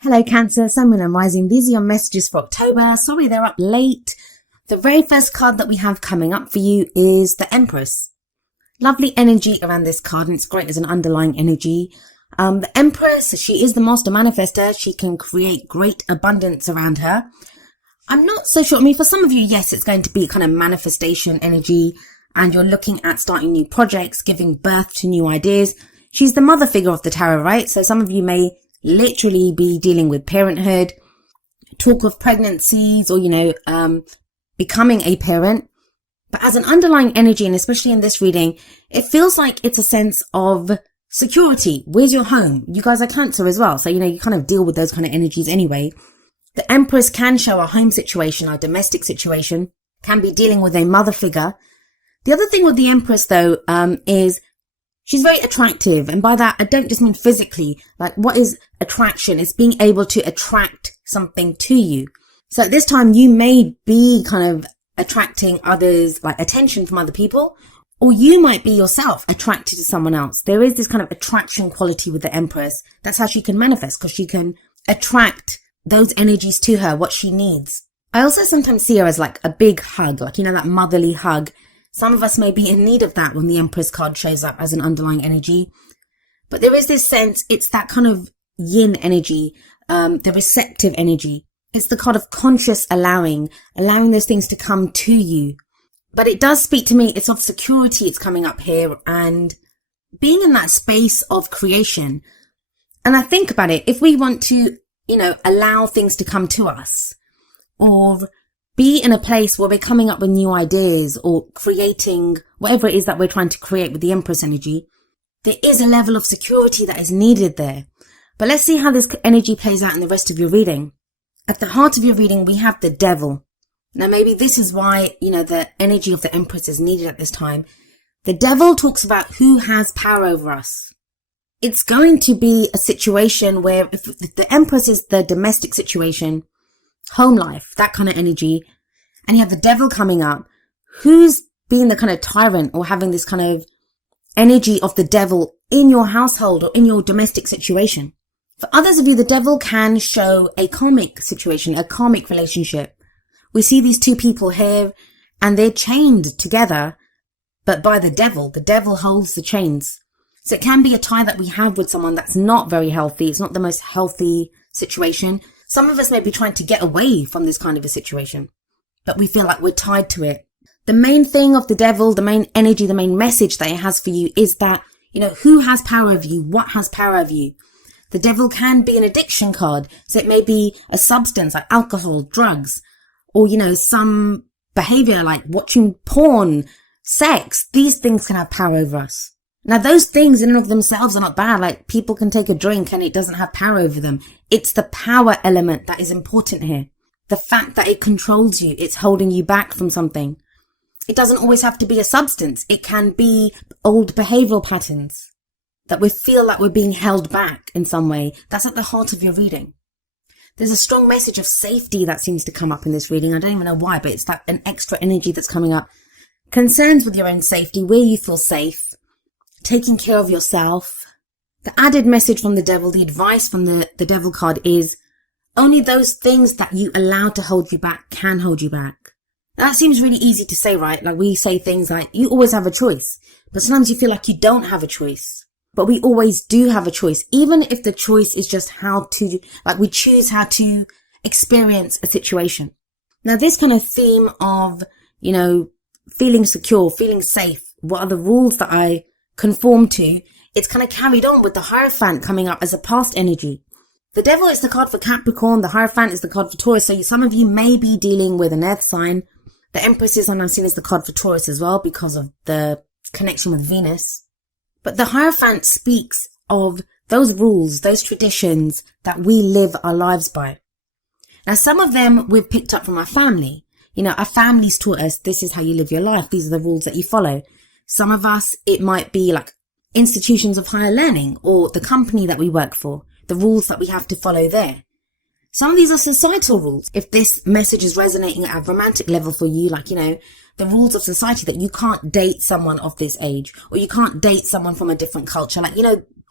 Hello Cancer, Sun, Moon and Rising. These are your messages for October. Sorry they're up late. The very first card that we have coming up for you is the Empress. Lovely energy around this card, and it's great as an underlying energy. The Empress, she is the master manifester. She can create great abundance around her. I'm not so sure. I mean, for some of you, yes, it's going to be kind of manifestation energy, and you're looking at starting new projects, giving birth to new ideas. She's the mother figure of the tarot, right? So some of you may literally be dealing with parenthood, talk of pregnancies, or, becoming a parent. But as an underlying energy, and especially in this reading, it feels like it's a sense of security. Where's your home? You guys are Cancer as well. So, you kind of deal with those kind of energies anyway. The Empress can show a home situation, a domestic situation, can be dealing with a mother figure. The other thing with the Empress, though, is she's very attractive. And by that, I don't just mean physically. Like, what is attraction? It's being able to attract something to you. So at this time, you may be kind of attracting others, like attention from other people, or you might be yourself attracted to someone else. There is this kind of attraction quality with the Empress. That's how she can manifest, because she can attract those energies to her, what she needs. I also sometimes see her as like a big hug, like, that motherly hug. Some of us may be in need of that when the Empress card shows up as an underlying energy. But there is this sense, it's that kind of yin energy, the receptive energy. It's the kind of conscious allowing those things to come to you. But it does speak to me, it's of security, it's coming up here, and being in that space of creation. And I think about it, if we want to, allow things to come to us, or be in a place where we're coming up with new ideas or creating whatever it is that we're trying to create with the Empress energy, there is a level of security that is needed there. But let's see how this energy plays out in the rest of your reading. At the heart of your reading, we have the Devil. Now, maybe this is why, the energy of the Empress is needed at this time. The Devil talks about who has power over us. It's going to be a situation where if the Empress is the domestic situation, home life, that kind of energy, and you have the Devil coming up, who's being the kind of tyrant or having this kind of energy of the Devil in your household or in your domestic situation? For others of you, the Devil can show a karmic situation, a karmic relationship. We see these two people here and they're chained together, but by the Devil holds the chains. So it can be a tie that we have with someone that's not very healthy. It's not the most healthy situation. Some of us may be trying to get away from this kind of a situation, but we feel like we're tied to it. The main thing of the Devil, the main energy, the main message that it has for you is that, who has power over you? What has power over you? The Devil can be an addiction card. So it may be a substance like alcohol, drugs, or, some behavior like watching porn, sex. These things can have power over us. Now, those things in and of themselves are not bad. Like, people can take a drink and it doesn't have power over them. It's the power element that is important here. The fact that it controls you. It's holding you back from something. It doesn't always have to be a substance. It can be old behavioral patterns that we feel like we're being held back in some way. That's at the heart of your reading. There's a strong message of safety that seems to come up in this reading. I don't even know why, but it's that an extra energy that's coming up. Concerns with your own safety, where you feel safe, taking care of yourself. The added message from the Devil, the advice from the Devil card is only those things that you allow to hold you back can hold you back. Now, that seems really easy to say, right? Like, we say things like, you always have a choice, but sometimes you feel like you don't have a choice. But we always do have a choice, even if the choice is just we choose how to experience a situation. Now, this kind of theme of, feeling secure, feeling safe, what are the rules that I conform to, it's kind of carried on with the Hierophant coming up as a past energy. The Devil is the card for Capricorn, the Hierophant is the card for Taurus, so some of you may be dealing with an earth sign. The Empress is, and I've seen, is the card for Taurus as well because of the connection with Venus. But the Hierophant speaks of those rules, those traditions that we live our lives by. Now, some of them we've picked up from our family. Our families taught us this is how you live your life. These are the rules that you follow. Some of us, it might be like institutions of higher learning or the company that we work for, the rules that we have to follow there. Some of these are societal rules. If this message is resonating at a romantic level for you, like, the rules of society that you can't date someone of this age, or you can't date someone from a different culture, like,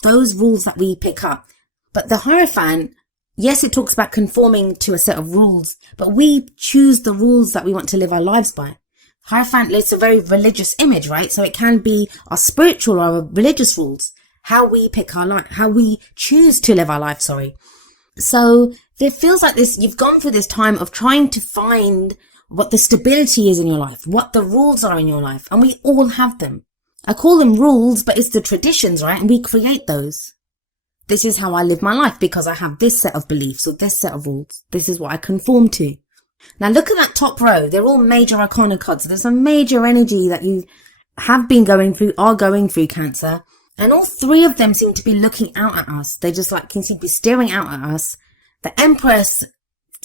those rules that we pick up. But the Hierophant Yes, it talks about conforming to a set of rules, but we choose the rules that we want to live our lives by. Hierophant is a very religious image, right? So it can be our spiritual or our religious rules, how we pick our life, how we choose to live our life, So it feels like this, you've gone through this time of trying to find what the stability is in your life, what the rules are in your life, and we all have them. I call them rules, but it's the traditions, right? And we create those. This is how I live my life because I have this set of beliefs or this set of rules. This is what I conform to. Now look at that top row. They're all major arcana cards. So there's a major energy that you have been going through, are going through, Cancer. And all three of them seem to be looking out at us. They just can seem to be staring out at us. The Empress,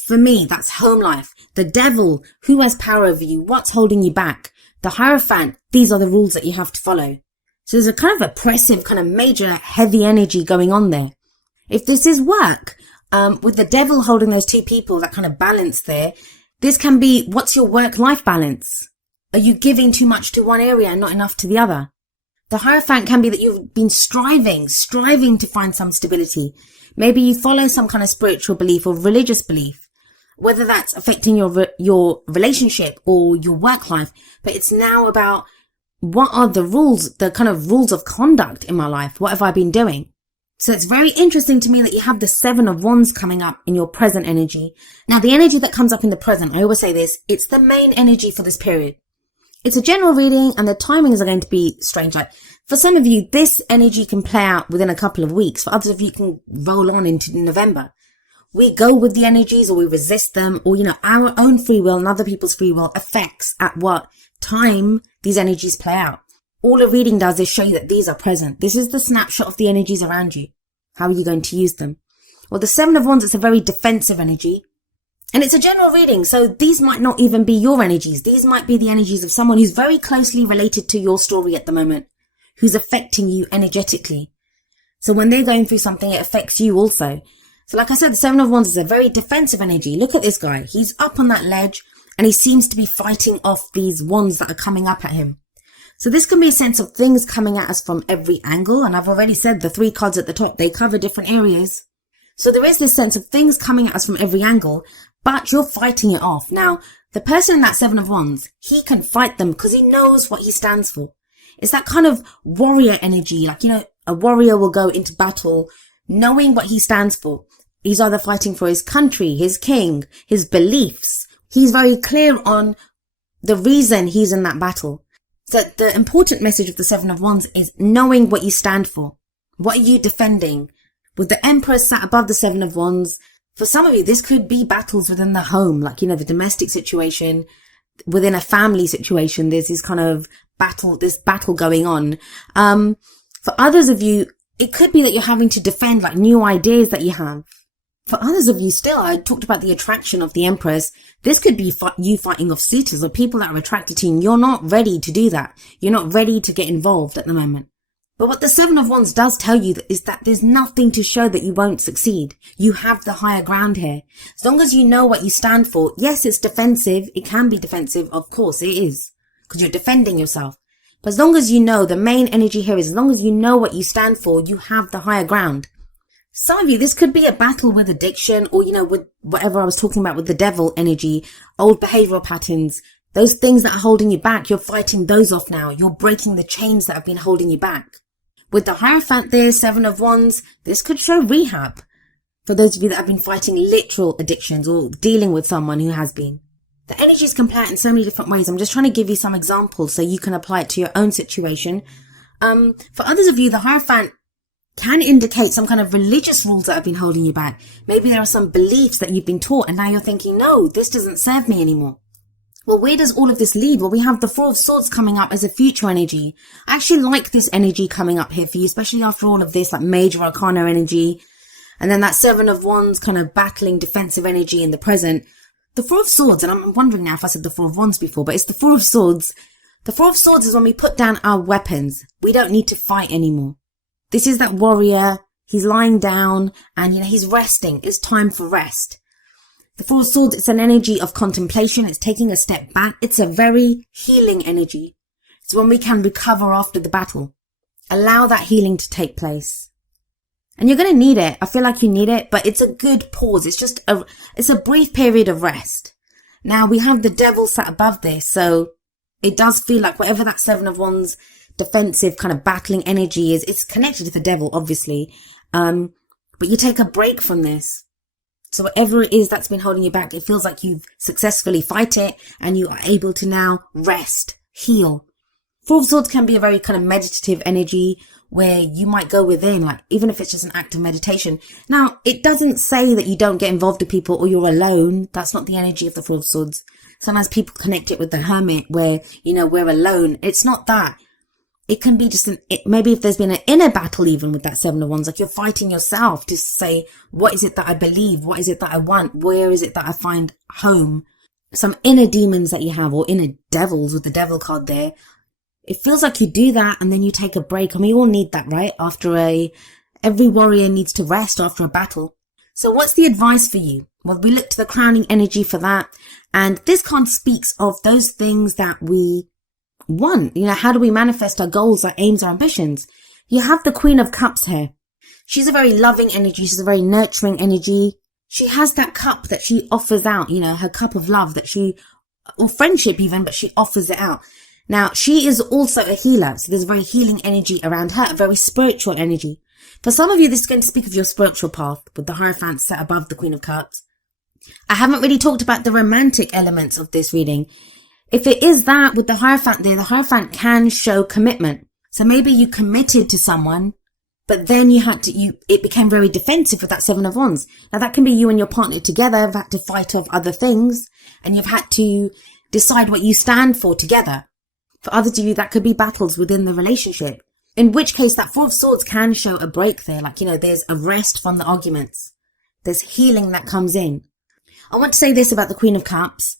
for me, that's home life. The Devil, who has power over you? What's holding you back? The Hierophant, these are the rules that you have to follow. So there's a kind of oppressive, kind of major, heavy energy going on there. If this is work, with the Devil holding those two people, that kind of balance there, this can be, what's your work-life balance? Are you giving too much to one area and not enough to the other? The Hierophant can be that you've been striving to find some stability. Maybe you follow some kind of spiritual belief or religious belief, whether that's affecting your relationship or your work life. But it's now about, what are the rules, the kind of rules of conduct in my life? What have I been doing? So it's very interesting to me that you have the Seven of Wands coming up in your present energy. Now, the energy that comes up in the present, I always say this, it's the main energy for this period. It's a general reading and the timings are going to be strange. Like for some of you, this energy can play out within a couple of weeks. For others of you, it can roll on into November. We go with the energies or we resist them, or, our own free will and other people's free will affects at what time these energies play out. All a reading does is show you that these are present. This is the snapshot of the energies around you. How are you going to use them? Well, the Seven of Wands, it's a very defensive energy. And it's a general reading, so these might not even be your energies. These might be the energies of someone who's very closely related to your story at the moment, who's affecting you energetically. So when they're going through something, it affects you also. So like I said, the Seven of Wands is a very defensive energy. Look at this guy. He's up on that ledge and he seems to be fighting off these wands that are coming up at him. So this can be a sense of things coming at us from every angle. And I've already said the three cards at the top, they cover different areas. So there is this sense of things coming at us from every angle, but you're fighting it off. Now, the person in that Seven of Wands, he can fight them because he knows what he stands for. It's that kind of warrior energy. A warrior will go into battle knowing what he stands for. He's either fighting for his country, his king, his beliefs. He's very clear on the reason he's in that battle. So the important message of the Seven of Wands is knowing what you stand for. What are you defending? With the Empress sat above the Seven of Wands, for some of you, this could be battles within the home, the domestic situation, within a family situation. There's this kind of battle going on. For others of you, it could be that you're having to defend new ideas that you have. For others of you still, I talked about the attraction of the Empress. This could be you fighting off suitors or people that are attracted to you. And you're not ready to do that. You're not ready to get involved at the moment. But what the Seven of Wands does tell you is that there's nothing to show that you won't succeed. You have the higher ground here. As long as you know what you stand for, yes, it's defensive. It can be defensive. Of course it is, because you're defending yourself. But as long as you know, the main energy here is as long as you know what you stand for, you have the higher ground. Some of you, this could be a battle with addiction or, with whatever I was talking about with the Devil energy, old behavioral patterns, those things that are holding you back. You're fighting those off now. You're breaking the chains that have been holding you back. With the Hierophant there, Seven of Wands, this could show rehab for those of you that have been fighting literal addictions or dealing with someone who has been. The energies can play out in so many different ways. I'm just trying to give you some examples so you can apply it to your own situation. For others of you, the Hierophant can indicate some kind of religious rules that have been holding you back. Maybe there are some beliefs that you've been taught and now you're thinking, no, this doesn't serve me anymore. Well, where does all of this lead? Well, we have the Four of Swords coming up as a future energy. I actually like this energy coming up here for you, especially after all of this, major arcana energy. And then that Seven of Wands kind of battling defensive energy in the present. The Four of Swords, and I'm wondering now if I said the Four of Wands before, but it's the Four of Swords. The Four of Swords is when we put down our weapons. We don't need to fight anymore. This is that warrior. He's lying down and, he's resting. It's time for rest. The Four of Swords, it's an energy of contemplation. It's taking a step back. It's a very healing energy. It's when we can recover after the battle. Allow that healing to take place. And you're going to need it. I feel like you need it, but it's a good pause. It's a brief period of rest. Now we have the Devil sat above this, so it does feel like whatever that Seven of Wands defensive kind of battling energy is, it's connected to the Devil, obviously. But you take a break from this. So whatever it is that's been holding you back, it feels like you've successfully fight it and you are able to now rest, heal. Four of Swords can be a very kind of meditative energy where you might go within, like even if it's just an act of meditation. Now, it doesn't say that you don't get involved with people or you're alone. That's not the energy of the Four of Swords. Sometimes people connect it with the Hermit where, we're alone. It's not that. It can be just maybe if there's been an inner battle even with that Seven of Wands, like you're fighting yourself to say, what is it that I believe? What is it that I want? Where is it that I find home? Some inner demons that you have, or inner devils with the Devil card there. It feels like you do that and then you take a break. We all need that, right? Every warrior needs to rest after a battle. So what's the advice for you? Well, we look to the crowning energy for that. And this card speaks of those things that we want. How do we manifest our goals, our aims, our ambitions? You have the Queen of Cups here. She's a very loving energy. She's a very nurturing energy. She has that cup that she offers out, her cup of love or friendship even, but she offers it out. Now, she is also a healer, so there's a very healing energy around her, a very spiritual energy. For some of you, this is going to speak of your spiritual path, with the Hierophant set above the Queen of Cups. I haven't really talked about the romantic elements of this reading. If it is that, with the Hierophant there, the Hierophant can show commitment. So maybe you committed to someone, but then it became very defensive with that Seven of Wands. Now, that can be you and your partner together have had to fight off other things, and you've had to decide what you stand for together. For others of you, that could be battles within the relationship. In which case, that Four of Swords can show a break there. Like, there's a rest from the arguments. There's healing that comes in. I want to say this about the Queen of Cups.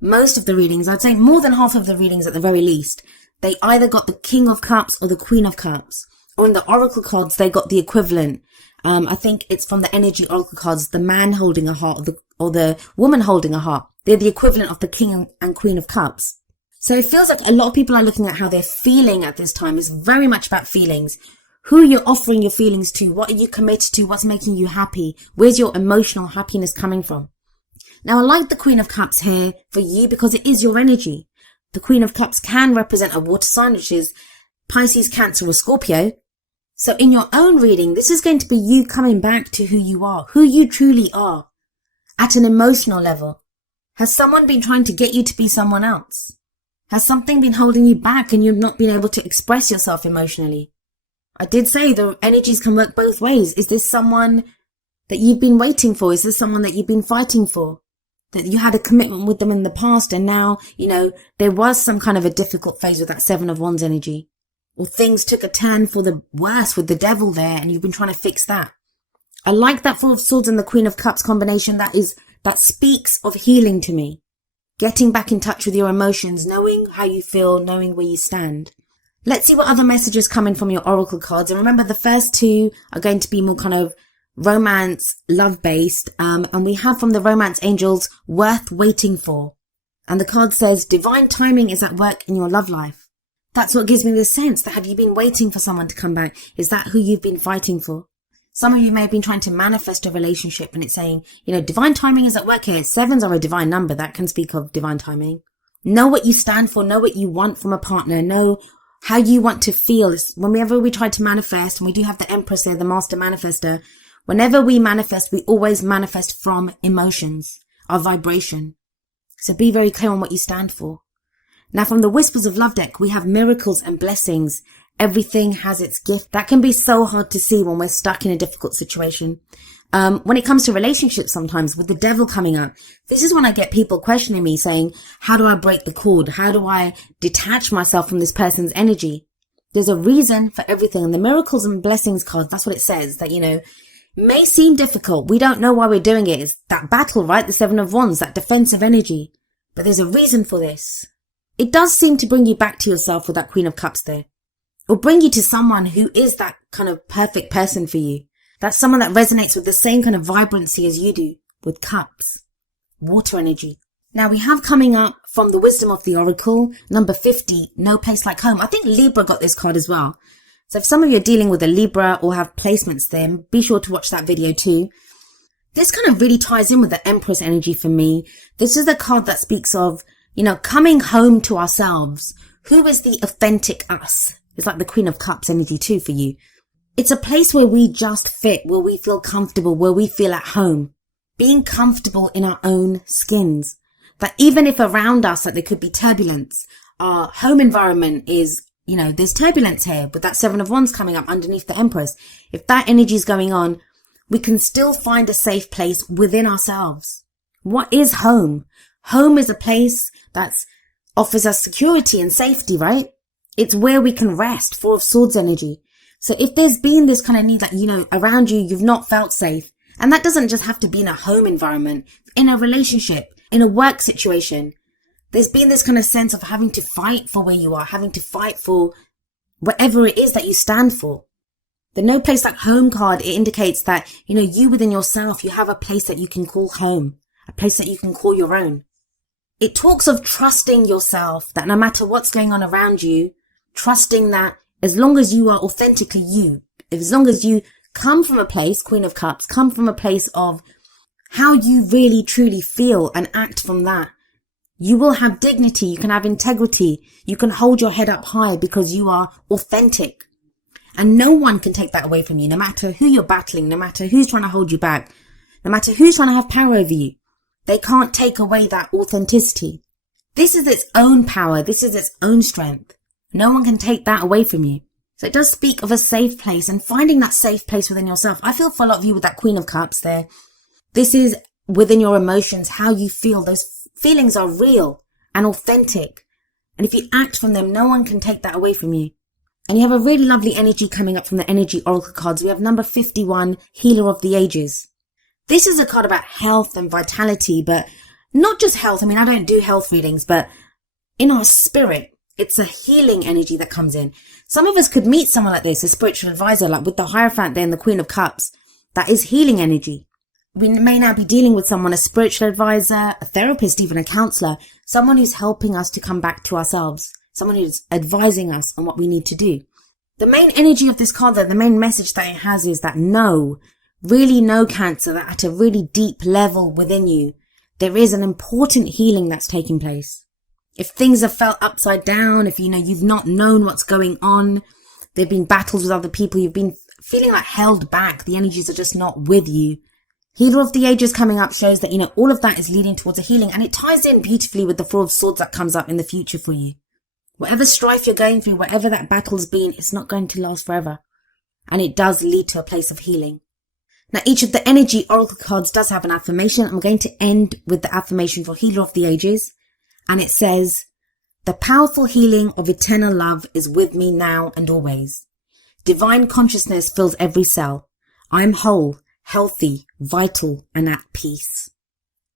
Most of the readings, I'd say more than half of the readings at the very least, they either got the King of Cups or the Queen of Cups. Or in the Oracle cards, they got the equivalent. I think it's from the Energy Oracle cards, the man holding a heart or the woman holding a heart. They're the equivalent of the King and Queen of Cups. So it feels like a lot of people are looking at how they're feeling at this time. It's very much about feelings. Who you're offering your feelings to. What are you committed to? What's making you happy? Where's your emotional happiness coming from? Now, I like the Queen of Cups here for you because it is your energy. The Queen of Cups can represent a water sign, which is Pisces, Cancer, or Scorpio. So in your own reading, this is going to be you coming back to who you are, who you truly are at an emotional level. Has someone been trying to get you to be someone else? Has something been holding you back and you've not been able to express yourself emotionally? I did say the energies can work both ways. Is this someone that you've been waiting for? Is this someone that you've been fighting for? That you had a commitment with them in the past and now, there was some kind of a difficult phase with that Seven of Wands energy. Or things took a turn for the worse with the Devil there and you've been trying to fix that. I like that Four of Swords and the Queen of Cups combination. That speaks of healing to me. Getting back in touch with your emotions, knowing how you feel, knowing where you stand. Let's see what other messages come in from your Oracle cards. And remember, the first two are going to be more kind of romance, love-based. And we have from the Romance Angels, Worth Waiting For. And the card says, divine timing is at work in your love life. That's what gives me the sense that have you been waiting for someone to come back? Is that who you've been fighting for? Some of you may have been trying to manifest a relationship and it's saying, divine timing is at work here. Sevens are a divine number that can speak of divine timing. Know what you stand for. Know what you want from a partner. Know how you want to feel. Whenever we try to manifest, and we do have the Empress there, the Master Manifester, whenever we manifest, we always manifest from emotions, our vibration. So be very clear on what you stand for. Now from the Whispers of Love deck, we have miracles and blessings. Everything has its gift. That can be so hard to see when we're stuck in a difficult situation. When it comes to relationships sometimes, with the Devil coming up, this is when I get people questioning me saying, how do I break the cord? How do I detach myself from this person's energy? There's a reason for everything. And the Miracles and Blessings card, that's what it says, that, may seem difficult. We don't know why we're doing it. It's that battle, right? The Seven of Wands, that defensive energy. But there's a reason for this. It does seem to bring you back to yourself with that Queen of Cups there. Or bring you to someone who is that kind of perfect person for you. That's someone that resonates with the same kind of vibrancy as you do, with cups, water energy. Now we have coming up from the Wisdom of the Oracle, number 50, No Place Like Home. I think Libra got this card as well. So if some of you are dealing with a Libra or have placements there, be sure to watch that video too. This kind of really ties in with the Empress energy for me. This is the card that speaks of, coming home to ourselves. Who is the authentic us? It's like the Queen of Cups energy too for you. It's a place where we just fit, where we feel comfortable, where we feel at home. Being comfortable in our own skins. That even if around us, like there could be turbulence, our home environment is, there's turbulence here with that Seven of Wands coming up underneath the Empress. If that energy is going on, we can still find a safe place within ourselves. What is home? Home is a place that offers us security and safety, right? It's where we can rest. Four of Swords energy. So if there's been this kind of need that, around you, you've not felt safe. And that doesn't just have to be in a home environment, in a relationship, in a work situation. There's been this kind of sense of having to fight for where you are, having to fight for whatever it is that you stand for. The No Place Like Home card, it indicates that, you within yourself, you have a place that you can call home, a place that you can call your own. It talks of trusting yourself, that no matter what's going on around you, trusting that as long as you are authentically you, as long as you come from a place, Queen of Cups, come from a place of how you really truly feel and act from that, you will have dignity, you can have integrity, you can hold your head up high because you are authentic. And no one can take that away from you, no matter who you're battling, no matter who's trying to hold you back, no matter who's trying to have power over you. They can't take away that authenticity. This is its own power, this is its own strength. No one can take that away from you. So it does speak of a safe place and finding that safe place within yourself. I feel for a lot of you with that Queen of Cups there. This is within your emotions, how you feel. Those feelings are real and authentic. And if you act from them, no one can take that away from you. And you have a really lovely energy coming up from the Energy Oracle cards. We have number 51, Healer of the Ages. This is a card about health and vitality, but not just health. I don't do health readings, but in our spirit, it's a healing energy that comes in. Some of us could meet someone like this, a spiritual advisor, like with the Hierophant there and the Queen of Cups. That is healing energy. We may now be dealing with someone, a spiritual advisor, a therapist, even a counselor, someone who's helping us to come back to ourselves, someone who's advising us on what we need to do. The main energy of this card, though, the main message that it has is that really know, Cancer, that at a really deep level within you, there is an important healing that's taking place. If things have felt upside down, if you've not known what's going on, there've been battles with other people, you've been feeling like held back, the energies are just not with you. Healer of the Ages coming up shows that, all of that is leading towards a healing, and it ties in beautifully with the Four of Swords that comes up in the future for you. Whatever strife you're going through, whatever that battle's been, it's not going to last forever. And it does lead to a place of healing. Now, each of the Energy Oracle cards does have an affirmation. I'm going to end with the affirmation for Healer of the Ages. And it says, "The powerful healing of eternal love is with me now and always. Divine consciousness fills every cell. I am whole, healthy, vital, and at peace."